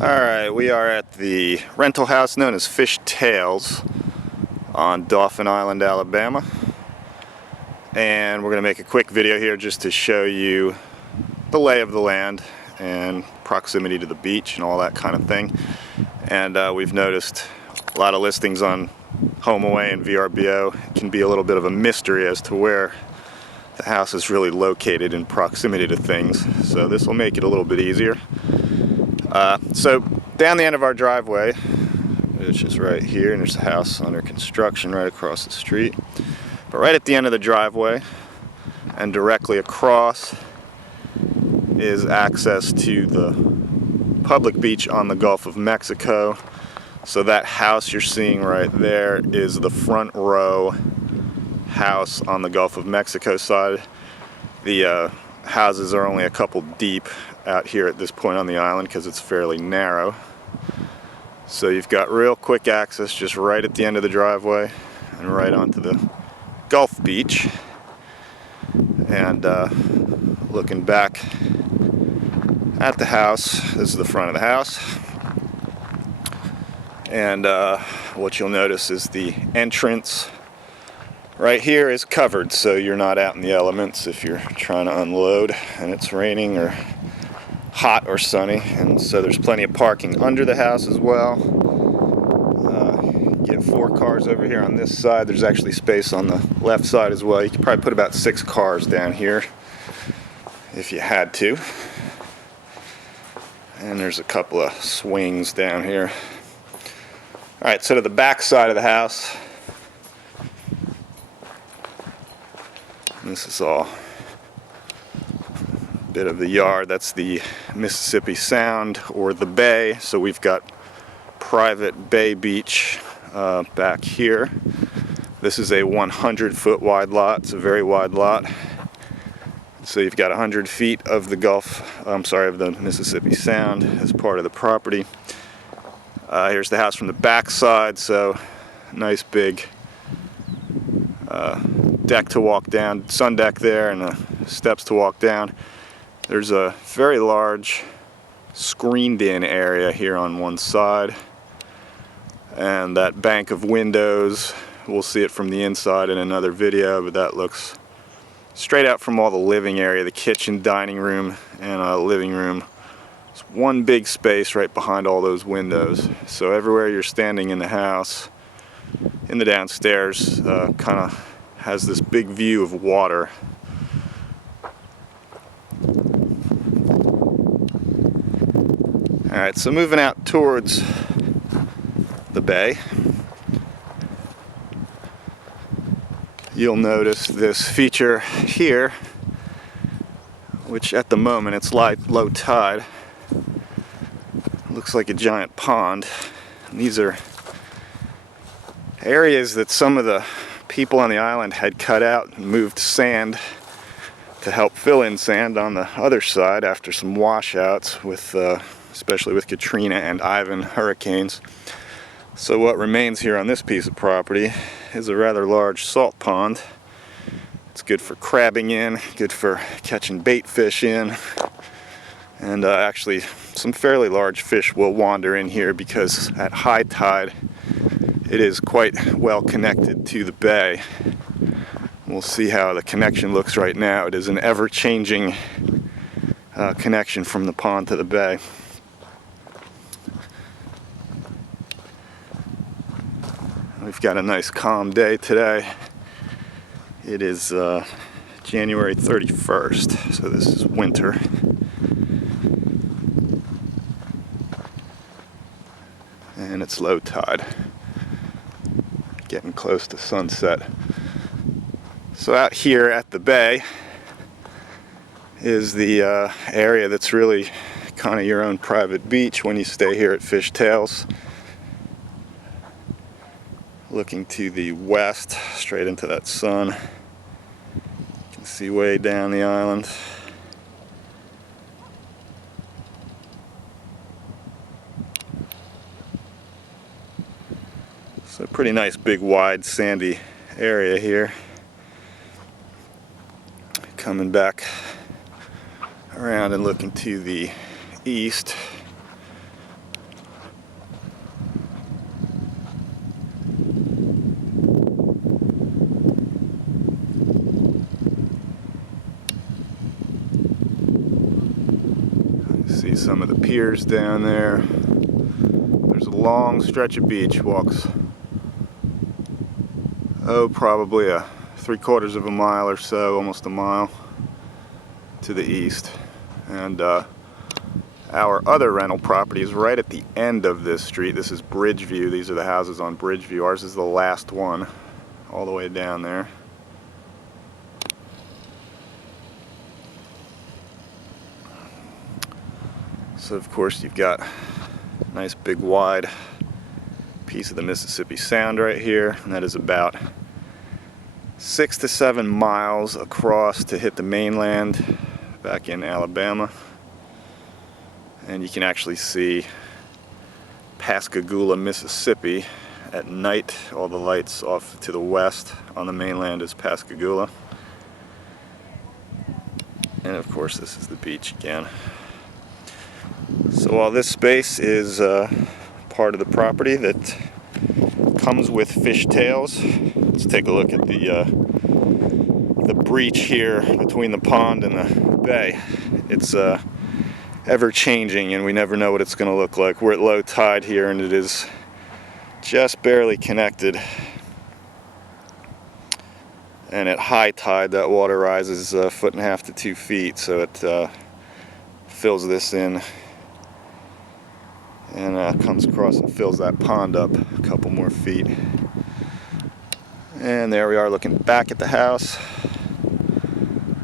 Alright, we are at the rental house known as Fish Tales on Dauphin Island, Alabama. And we're going to make a quick video here just to show you the lay of the land and proximity to the beach and all that kind of thing. And we've noticed a lot of listings on HomeAway and VRBO. It can be a little bit of a mystery as to where the house is really located in proximity to things. So this will make it a little bit easier. So down the end of our driveway, which is right here, and there's a house under construction right across the street. But right at the end of the driveway and directly across is access to the public beach on the Gulf of Mexico. So that house you're seeing right there is the front row house on the Gulf of Mexico side. The houses are only a couple deep out here at this point on the island because it's fairly narrow. So you've got real quick access just right at the end of the driveway and right onto the Gulf Beach. And looking back at the house, this is the front of the house. And what you'll notice is the entrance right here is covered, so you're not out in the elements if you're trying to unload and it's raining or hot or sunny. And so there's plenty of parking under the house as well. You get 4 cars over here on this side. There's actually space on the left side as well. You could probably put about 6 cars down here if you had to. And there's a couple of swings down here. Alright, so to the back side of the house, this is all a bit of the yard. That's the Mississippi Sound or the bay. So we've got private bay beach back here. This is a 100-foot wide lot. It's a very wide lot. So you've got 100 feet of the of the Mississippi Sound as part of the property. Here's the house from the back side. So nice big deck to walk down, sun deck there, and steps to walk down. There's a very large screened in area here on one side, and that bank of windows, we'll see it from the inside in another video, but that looks straight out from all the living area, the kitchen, dining room, and living room. It's one big space right behind all those windows. So everywhere you're standing in the house, in the downstairs, kind of has this big view of water. Alright, so moving out towards the bay, you'll notice this feature here, which at the moment it's low tide. Looks like a giant pond. And these are areas that some of the people on the island had cut out and moved sand to help fill in sand on the other side after some washouts with especially with Katrina and Ivan hurricanes. So what remains here on this piece of property is a rather large salt pond. It's good for crabbing in, good for catching bait fish in, and actually some fairly large fish will wander in here because at high tide it is quite well connected to the bay. We'll see how the connection looks right now. It is an ever-changing connection from the pond to the bay. We've got a nice calm day today. It is January 31st, so this is winter. And it's low tide. Getting close to sunset. So out here at the bay is the area that's really kind of your own private beach when you stay here at Fish Tales. Looking to the west, straight into that sun. You can see way down the island. So pretty nice big wide sandy area here. Coming back around and looking to the east, See some of the piers down there. There's a long stretch of beach. Walks, probably a 3/4 of a mile or so, almost a mile to the east. And our other rental property is right at the end of this street. This is Bridgeview. These are the houses on Bridgeview. Ours is the last one, all the way down there. So of course you've got a nice big wide piece of the Mississippi Sound right here, and that is about 6 to 7 miles across to hit the mainland back in Alabama. And you can actually see Pascagoula, Mississippi at night. All the lights off to the west on the mainland is Pascagoula. And of course this is the beach again. So while this space is part of the property that comes with fishtails, let's take a look at the breach here between the pond and the bay. It's ever changing and we never know what it's going to look like. We're at low tide here and it is just barely connected. And at high tide that water rises 1.5 to 2 feet, so it fills this in and comes across and fills that pond up a couple more feet. And there we are looking back at the house.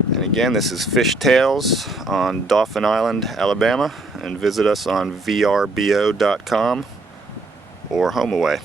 And again, this is Fishtails on Dauphin Island, Alabama, and visit us on vrbo.com or HomeAway.